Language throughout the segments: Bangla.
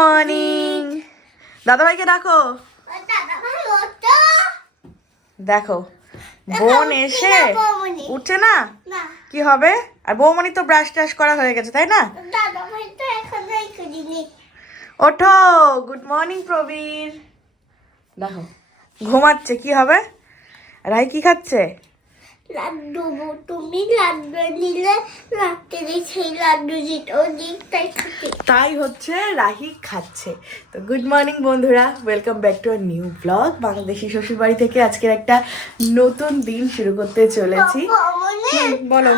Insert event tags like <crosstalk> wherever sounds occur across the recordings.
মর্নিং দাদাভাইকে ডাকো। দেখো বোন এসে উঠছে না? কি হবে? আর বৌমণি তো ব্রাশ টাশ করা হয়ে গেছে তাই না? ওঠো। Good morning Prabir. দেখো ঘুমাচ্ছে কি হবে? রাই কি খাচ্ছে? লাড্ডু তুমি লাড্ডু নিলে রাত্রে সেই লাড্ডু দিক তাই তাই হচ্ছে রাহি খাচ্ছে। তো গুড মর্নিং বন্ধুরা welcome back to our new blog Bangladeshi শ্বশুর বাড়ি থেকে আজকের একটা নতুন দিন শুরু করতে চলেছি। বলো।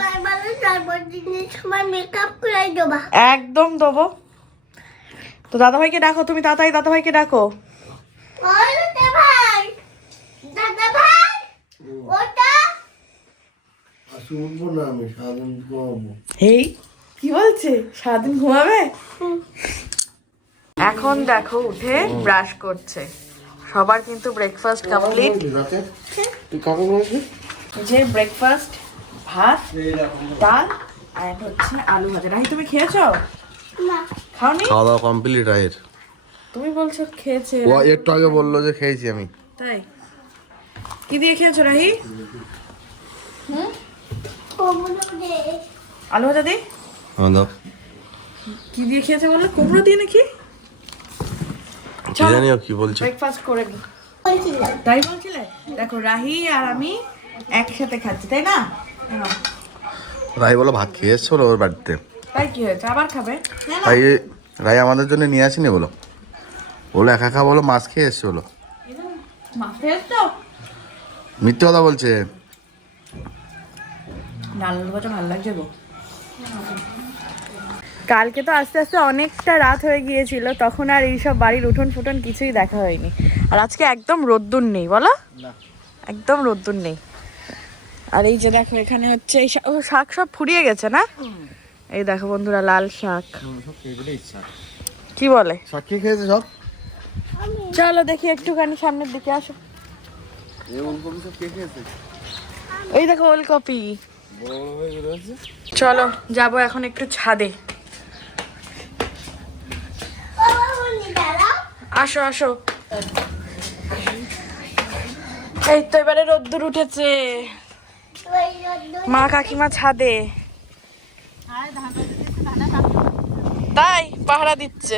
একদম দেবো। তো দাদাভাইকে ডাকো তুমি তাড়াতাড়ি দাদাভাইকে ডাকো। ওই দাদা ভাই দাদা ভাই ওটা উঠবো না আমি সারাদিন ঘুমাবো। এই কি বলছে? সারাদিন ঘুমাবে? এখন দেখো উঠে ব্রাশ করছে। সবার কিন্তু ব্রেকফাস্ট কমপ্লিট তুই কাকে বলেছিস? যে ব্রেকফাস্ট ভাত ডাল আর হচ্ছে আলু ভাজা। রাহি তুমি খেয়েছো? না। খাওনি? খাওয়া দাওয়া কমপ্লিট রায়ের তুমি বলছো খেয়েছে। ও একটু আগে বলল যে খেয়েছি আমি। তাই? কি দিয়ে খেয়েছো রাহি? দে আলু ভাজা দিয়ে দাও কি দিয়ে খেয়েছে বলল কুমড়ো দিয়ে নাকি? জানি কি বলছে। ব্রেকফাস্ট করে নি। তাই বলছিলে? দেখো রাহি আর আমি একসাথে খাচ্ছি তাই না? হ্যাঁ। রাই বলো ভাত খেয়ে এসছো ওর বাড়িতে। তাই কি হয়েছে? আবার খাবে? রাই রাই আমাদের জন্য নিয়ে আসিনি বলো? বলো একা একা বলো মাছ খেয়ে এসছো বলো। মাছ খেয়েছো মিথ্যে কথা বলছে। ডাল আলু ভালো লাগছে গো। কালকে তো আস্তে আস্তে অনেকটা রাত হয়ে গিয়েছিল তখন আর এইসব বাড়ির উঠোন ফুটন কিছুই দেখা হয়নি। আর আজকে একদম রোদ্দুর নেই বলো? একদম রোদ্দুর নেই। আর এই যে দেখো এখানে হচ্ছে এই শাক সব ফুরিয়ে গেছে না? এই দেখো বন্ধুরা লাল শাক। কি বলে? সাক্ষী খেয়েছে সব? চলো দেখি একটুখানি সামনের দিকে আসো। এই ওলকপি সব কে খেয়েছে? এই দেখো ওলকপি। চলো, যাব এখন একটু ছাদে। আসো আসো। এই তো এবারে রোদ্দুর উঠেছে। মা কাকিমা ছাদে। তাই, পাহারা দিচ্ছে।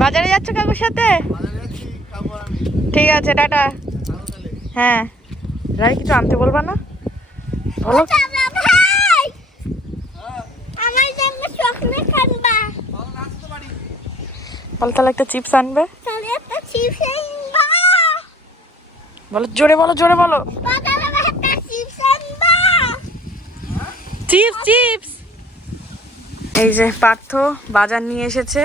বাজারে যাচ্ছ কাকুর সাথে? ঠিক আছে, টাটা। হ্যাঁ। রাই কিছু আনতে বলবা না? বলো। আনবা বল তাহলে একটা চিপস আনবে। বলো জোরে বলো জোরে বলো। চিপস চিপস এই যে পার্থ বাজার নিয়ে এসেছে।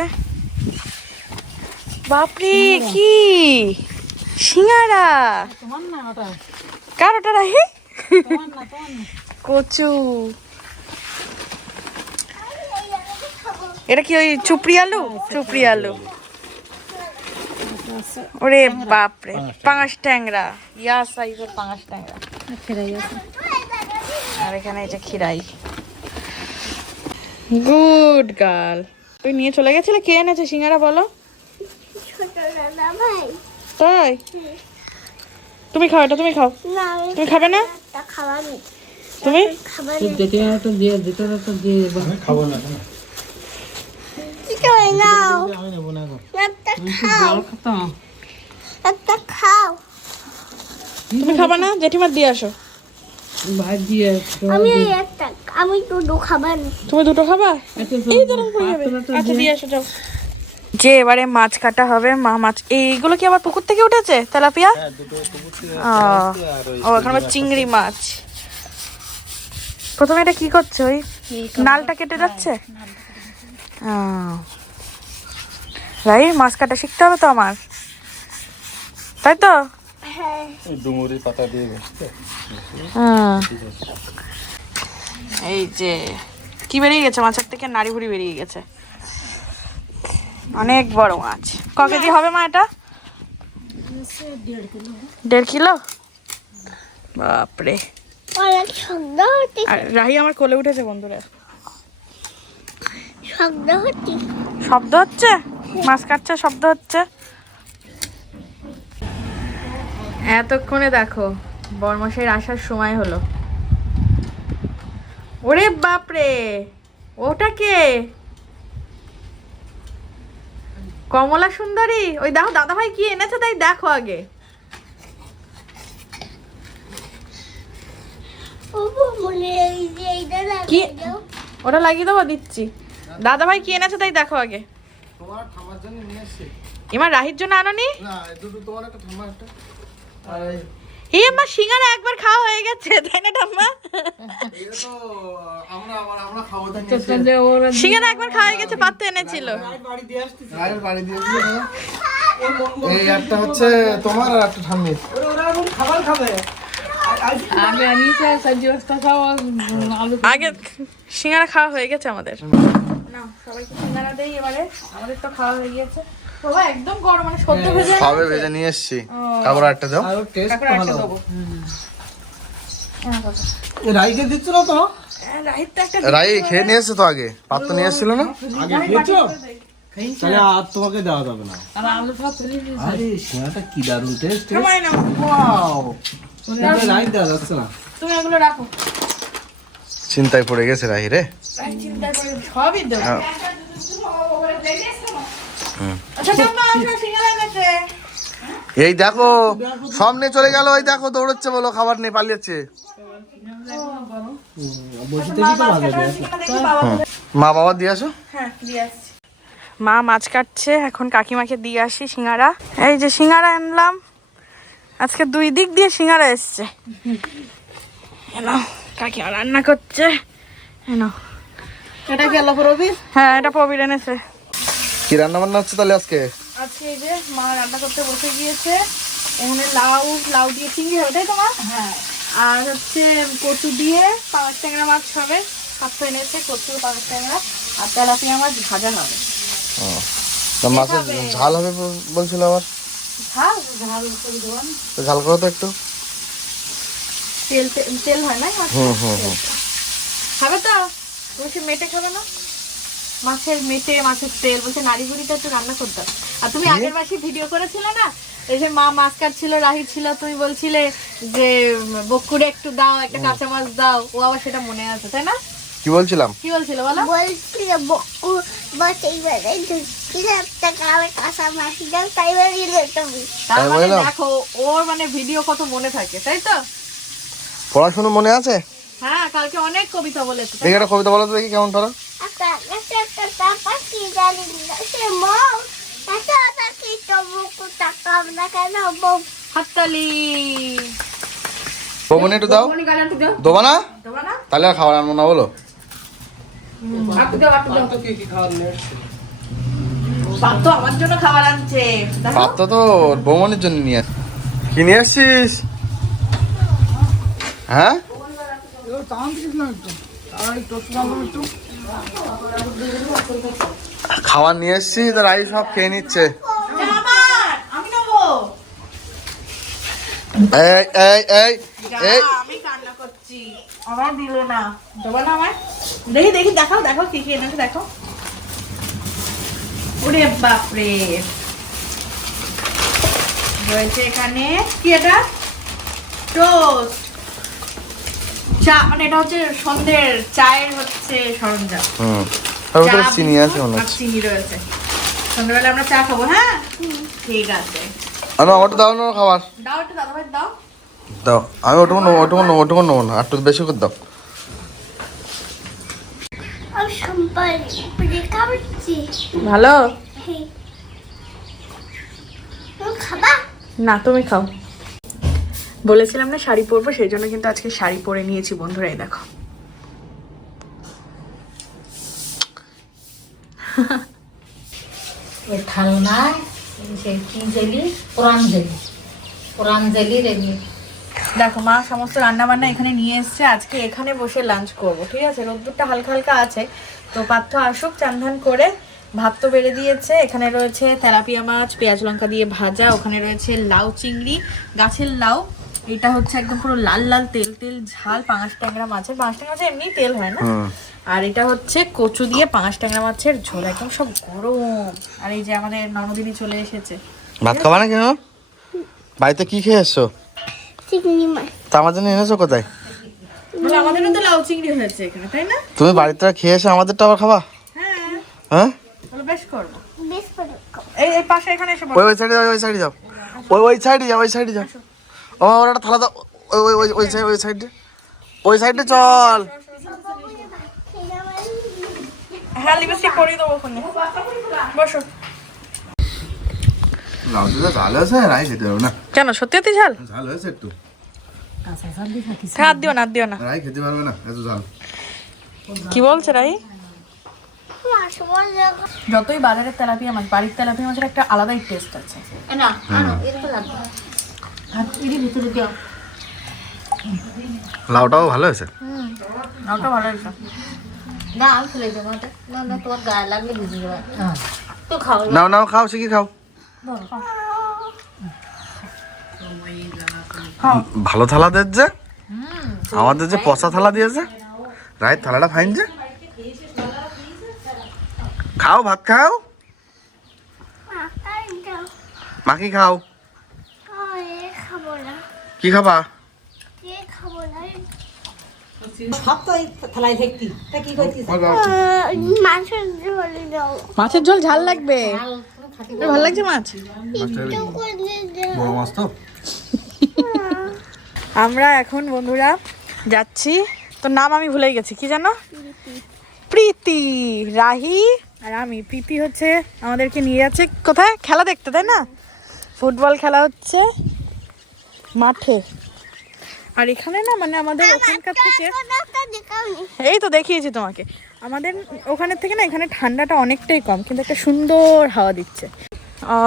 বাপরে কি? সিঙ্গারা। কার ওটা রাহি? কচু। এটা কি ওই চুপড়ি আলু? চুপড়ি আলু। ওরে বাপরে পাঙাশ ট্যাংরা। ইয়া সাইজের পাঙাশ ট্যাংরা। আর এখানে এই যে খিরাই। Good girl. তুই নিয়ে চলে গেছিলে? কে এনেছে? সিঙ্গারা বলো। ছোট দাদা ভাই। তাই? তুমি খাও এটা তুমি খাও। না তুমি খাবে না? তুমি? একটা খাও। তুমি খাবে না? জেঠিমার দিয়ে আসো। আমি আমি তো দু খাবার তুমি দুটো খাবা? এই তো আচ্ছা দিয়ে আসো যাও। যে এবারে মাছ কাটা হবে মা মাছ এইগুলো কি আবার পুকুর থেকে উঠেছে? তেলাপিয়া? আহ, ও এখন আবার চিংড়ি মাছ। প্রথমে এটা কি করছে ওই? নালটা কেটে যাচ্ছে। রাই মাছ কাটা শিখতে হবে তো আমার? তাই তো? হ্যাঁ। ডুমুরি পাতা দিয়ে হ্যাঁ। এই যে কি বেরিয়ে গেছে? মাছের থেকে নাড়ি ভুড়ি বেরিয়ে গেছে। অনেক বড় মাছ। ক কেজি হবে মা এটা? দেড় কিলো? বাপরে। রাহি আমার কোলে উঠেছে বন্ধুরা। শব্দ হচ্ছে। শব্দ হচ্ছে? মাছ কাটছে শব্দ হচ্ছে? এতক্ষণে দেখো বরমশের আসার সময় হলো। ওরে বাপরে! ওটা কে? কমলা সুন্দরী? ওই দেখো দাদা ভাই কি এনেছে তাই দেখো আগে। এই যে কি? ওটা লাগিয়ে দেবো দিচ্ছি। দাদা ভাই কি এনেছে তাই দেখো আগে। এবার রাহির জন্য আনোনি? না দুটো তোমার একটা ঠাম্মা একটা। আর এই এই আমার সিঙ্গারা একবার হয়ে গেছে তাই না ঠাম্মা? এটা তো আমরা আমরা আমরা খাব তাই সিঙ্গারা একবার খাওয়া হয়ে গেছে পাত্র এনেছিল। এই একটা হচ্ছে তোমার আর একটা ঠাম্মির। আগে সিঙ্গারা খাওয়া হয়ে গেছে আমাদের। না। সবাইকে সিঙ্গারা দেই এবারে আমাদের তো খাওয়া হয়ে গেছে। বাবা একদম গরম মানে সদ্য ভেজে ভেজে নিয়ে এসছি। একটা দাও। একটা দেবো। রাইকে দিচ্ছ না তো? রাহির তো একটা রাই খেয়ে নিয়ে এসছে তো আগে পাত্র নিয়ে এসেছিল না? আগে খেয়েছো? তাহলে আর তোমাকে দেওয়া যাবে না। আরে সিঙ্গাটা কি দারুণ টেস্ট ওয়াও রাইট দেওয়া যাচ্ছে না। তুমি এগুলো রাখো। চিন্তায় পড়ে গেছে রাহি রে। হ্যাঁ। আচ্ছা এই দেখো সামনে চলে গেল ওই দেখো দৌড়চ্ছে বলো খাবার নেই পালিয়েছে বসে থেকে তো ভালো দেয় মা বাবা দিয়ে আসো? হ্যাঁ দিয়ে আসছি মা মাছ কাটছে এখন কাকিমাকে দিয়ে আসি সিঙ্গারা। এই যে সিঙ্গারা আনলাম। আজকে দুই দিক দিয়ে সিঙ্গারা এসছে। কাকিমা রান্না করছে। এনো এটা গেল প্রবীর হ্যাঁ এটা প্রবীর এনেছে। কি রান্না বান্না হচ্ছে তাহলে আজকে? আজকে এই যে মা রান্না করতে বসে গিয়েছে। এখানে লাউ লাউ দিয়ে চিংড়ি হবে তাই তো মা হ্যাঁ। আর হচ্ছে কচু দিয়ে পাঁচ ট্যাংরা মাছ হবে। পাঁচশো এনেছে কচু পাঁচ ট্যাংরা আর তেলাপিয়া মাছ ভাজা হবে। ও, মাছের ঝাল হবে বল- বলছিল আবার? ঝাল ঝাল করে দেবেন তো ঝাল করো তো একটু। তেল তেল হয় না হুম হুম হুম। খাবে তো? তুমি মেটে খাবে না? মাছের মেটে মাছের তেল বলছে নারী বুড়িটা একটু রান্না করতাম আর তুমি আগের মাসে ভিডিও করেছিলে না? এই যে মা মাছ কাটছিল রাহি ছিল তুমি বলছিলে যে বকুড়ে একটু দাও একটা কাঁচা মাছ দাও। ও আবার সেটা মনে আছে তাই না? কি বলছিলাম? কি বলছিল বলো? বলছি বকু বস এইবারে ঢুকিলে একটা কাবে কাঁচা মাছ দাও তাই বেরিয়ে তুমি। তার মানে দেখো ওর মানে ভিডিও কত মনে থাকে তাই তো? পড়াশুনো মনে আছে? হ্যাঁ কালকে অনেক কবিতা বলেছে দেখি একটা কবিতা বলো তো দেখি কেমন পারো একটা একটা দাও। দেবো না? দেবো না? তাহলে আর খাবার আনব না বলো। বাপ তো আমার জন্য খাবার আনছে। পাত্র তো বৌমনের জন্য নিয়ে আস কি নিয়ে আসছিস? হ্যাঁ? খাবার নিয়ে এসছি, তো রাই সব খেয়ে নিচ্ছে। দেখি দেখি, দেখাও দেখো কি কি দেখো বাপরে। রয়েছে এখানে কি এটা? টোস্ট। চা মানে এটা হচ্ছে সন্ধ্যের চায়ের হচ্ছে সরঞ্জাম। হুম। চিনি আছে মনে হচ্ছে চিনি রয়েছে। সন্ধ্যেবেলা আমরা চা খাব হ্যাঁ? ঠিক আছে। আমি আমারটা দাও না খাবার। দাও একটু দাদা ভাই দাও। দাও। আমি ওটুকু নেব ওটুকু নেব ওটুকু নেব না। আর একটু বেশি করে দাও। ভালো? না তুমি খাও। বলেছিলাম না শাড়ি পরবো সেই জন্য কিন্তু আজকে শাড়ি পরে নিয়েছি বন্ধুরা এই দেখো। কি জেলি? কোরআন জেলি। কোরআন এগুলি দেখো মা সমস্ত রান্না বান্না এখানে নিয়ে এসছে আজকে এখানে বসে লাঞ্চ করব ঠিক আছে? রোদ্দুরটা হালকা হালকা আছে তো পাত্র আসুক চান ধান করে। ভাত তো বেড়ে দিয়েছে এখানে রয়েছে তেলাপিয়া মাছ পেঁয়াজ লঙ্কা দিয়ে ভাজা ওখানে রয়েছে লাউ চিংড়ি গাছের লাউ। এটা হচ্ছে একদম পুরো লাল লাল তেল তেল ঝাল পাঙাশ ট্যাংরা মাছের। পাঙাশ ট্যাংরা মাছের এমনি তেল হয় না। আর এটা হচ্ছে কচু দিয়ে পাঙাশ ট্যাংরা মাছের ঝোল একদম সব গরম। আর এই যে আমাদের ননদিনী চলে এসেছে। ভাত খাবা না কেন বাড়িতে কি খেয়ে এসছো চিংড়ি মাছ। তা আমার জন্য এনেছো কোথায়? বলে আমাদেরও তো লাউ চিংড়ি হয়েছে এখানে তাই না? তুমি বাড়িতে খেয়ে এসে আমাদেরটা আবার খাবা? হ্যাঁ। হ্যাঁ? তাহলে বেশ করব। বেশ করে এই এই পাশে এখানে এসে। ওই ওই সাইডে ওই সাইডে যাও। ওই ওই সাইডে যাও ওই সাইডে যাও। ও ওর একটা থালা দাও। ওই ওই ওই ওই সাইড ওই সাইডে ওই সাইডে চল। হ্যাঁ লিপস্টিক দেবো ওখানে। বসো। কেন সত্যি সত্যি ঝাল? ঝাল হয়েছে একটু। হাত দিও না দিও না। রাই খেতে পারবে না এত ঝাল। কি বলছে রাই? যতই বাজারের তেলাপিয়া মাছ বাড়ির তেলাপিয়া মাছের একটা আলাদাই টেস্ট আছে। না। লাউটাও ভালো হয়েছে? ভালো হয়েছে। না আমি ফেলে দেবো না না তোমার গায়ে লাগলে ভিজে যাবে। হ্যাঁ। তো খাও। নাও নাও খাও শিখি খাও। ভালো থালা দিয়েছে আমাদের যে পচা থালা দিয়েছে? রায় থালাটা ফাইন যে? খাও ভাত খাও। মাখি খাও? কি খাবা? মাছের ঝোল ঝোল ঝাল লাগবে। ভালো লাগছে মাছ? আমরা এখন বন্ধুরা যাচ্ছি। তোর নাম আমি ভুলে গেছি কি জানো? প্রীতি রাহি আর আমি। প্রীতি হচ্ছে আমাদেরকে নিয়ে যাচ্ছে। কোথায়? খেলা দেখতে তাই না? ফুটবল খেলা হচ্ছে। মাঠে। আর এখানে না মানে আমাদের ওখানকার থেকে এই তো দেখিয়েছি তোমাকে। আমাদের ওখানের থেকে না এখানে ঠান্ডাটা অনেকটাই কম কিন্তু একটা সুন্দর হাওয়া দিচ্ছে। ও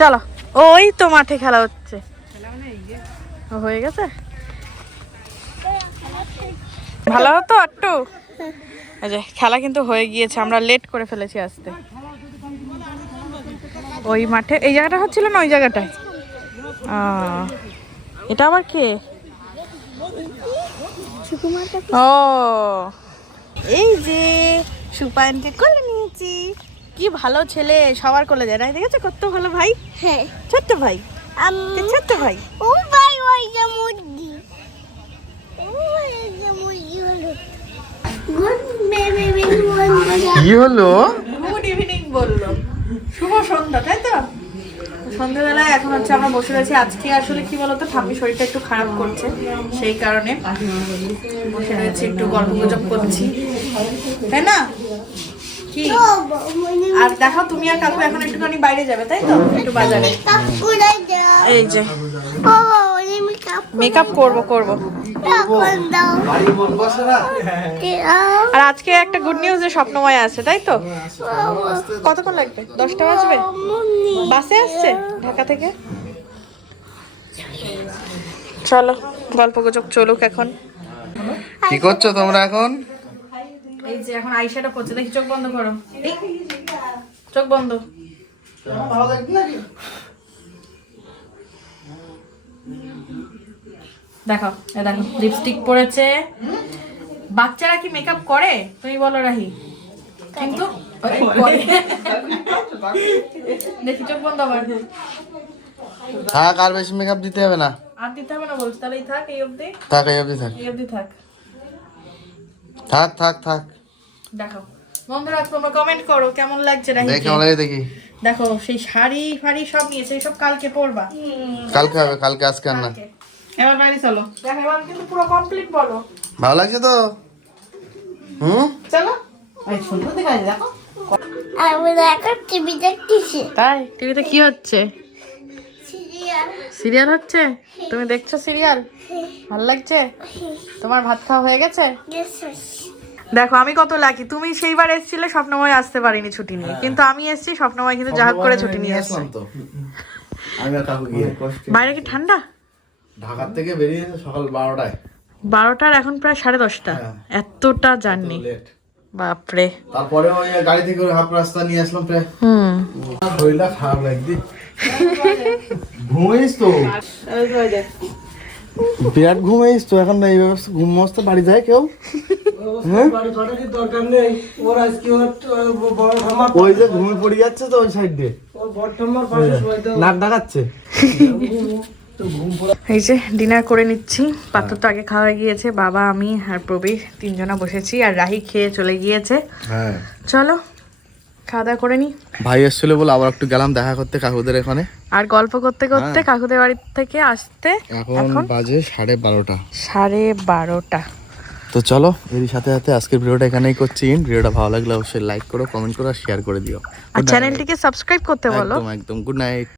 চলো। ওই তো মাঠে খেলা হচ্ছে। হয়ে গেছে? ভালো হতো একটু এই যে খেলা কিন্তু হয়ে গিয়েছে আমরা লেট করে ফেলেছি আসতে ওই মাঠে এই জায়গাটা হচ্ছিল না ওই জায়গাটায়? এটা আবার কে? ও। এই যে সুপায়নকে কোলে নিয়েছি। কি ভালো ছেলে সবার কোলে যায় না দেখেছ? কত ভালো ভাই। হ্যাঁ। ছোট্ট ভাই। ছোট্ট ভাই? ও ভাই ওই যে মুরগি। কি হলো? গুড ইভিনিং বলল। শুভ সন্ধ্যা তাই তো? সন্ধ্যাবেলায় এখন হচ্ছে আমরা বসে রয়েছি। আজকে আসলে কি বলতো ঠাম্মি শরীরটা একটু খারাপ করছে সেই কারণে বসে রয়েছি একটু গল্প গুজব করছি। তাই না? কি? আর দেখো তুমি আর কাকু এখন একটুখানি বাইরে যাবে তাই তো? একটু বাজারে। এই যে। মেকআপ করব করব। আর আজকে একটা গুড নিউজ যে স্বপ্নময় আছে তাই তো? কতক্ষণ লাগবে? দশটা বাজবে? বাসে আসছে ঢাকা থেকে? চলো গল্প গুজব চলুক এখন। কি করছ তোমরা এখন? এই যে এখন আইসাটা পড়ছে দেখি চোখ বন্ধ করো। চোখ বন্ধ। দেখো দেখো লিপস্টিক পরেছে। বাচ্চারা কি মেকআপ করে? তুমি বলো রাহি। কিন্তু <laughs> দেখি চোখ বন্ধ আবার থাক আর বেশি মেকআপ দিতে হবে না। আর দিতে হবে না বলছি তাহলে এই থাক এই অবধি। থাক এই অবধি থাক। এই অবধি থাক। থাক থাক থাক। দেখো বন্ধুরা তোমরা কমেন্ট করো কেমন লাগছে রাহি দেখে আমার দেখি। দেখো সেই শাড়ি ফাড়ি সব নিয়েছে সব কালকে পরবা। কালকে হবে কালকে আজকে আর না। এবার বাইরে চলো। দেখো এবার কিন্তু পুরো কমপ্লিট বলো। ভালো লাগছে তো? হুম? চলো। এই সুন্দর দেখা। যায় দেখো টিভি দেখতেছি। তাই? টিভিতে কি হচ্ছে? সিরিয়াল। সিরিয়াল হচ্ছে? তুমি দেখছ সিরিয়াল? ভালো লাগছে? তোমার ভাত খাওয়া হয়ে গেছে? দেখো আমি কত লাকি তুমি সেইবার এসেছিলে স্বপ্নময় আসতে পারিনি ছুটি নিয়ে। কিন্তু আমি এসেছি স্বপ্নময় কিন্তু যা হোক করে ছুটি নিয়ে এসছে। বাইরে কি ঠান্ডা? ঢাকার থেকে বেরিয়ে সকাল বারোটায়। বারোটার এখন প্রায় সাড়ে দশটা। হ্যাঁ। এতটা জার্নি। বাপরে। তারপরে ওই গাড়ি থেকে হাফ রাস্তা নিয়ে আসলাম প্রায়। হুম। শরীরটা খারাপ লাগছে। ঘুমাইস তো। বিরাট ঘুমাইস তো এখন এই ব্যবস্থা ঘুম মস্ত বাড়ি যায় কেউ? ওই যে ঘুমিয়ে পড়ে যাচ্ছে তো ওই সাইড দিয়ে। দাও। নাক ডাকাচ্ছে? এই যে ডিনার করে নিচ্ছি। পাত্র তো আগে খাওয়া গিয়েছে বাবা আমি আর প্রবীর তিনজনা বসেছি আর রাহি খেয়ে চলে গিয়েছে। হ্যাঁ। চলো খাওয়া দাওয়া করে নি। ভাই এসেছিল বলে আবার একটু গেলাম দেখা করতে কাকুদের এখানে। আর গল্প করতে করতে কাকুদের বাড়ি থেকে আসতে এখন বাজে সাড়ে বারোটা। সাড়ে বারোটা। তো চলো এর সাথে সাথে আজকের ভিডিওটা এখানেই করছি। ভিডিওটা ভালো লাগলে অবশ্যই লাইক করো কমেন্ট করো আর শেয়ার করে দিও। আর চ্যানেলটিকে সাবস্ক্রাইব করতে বলো। একদম একদম। Good night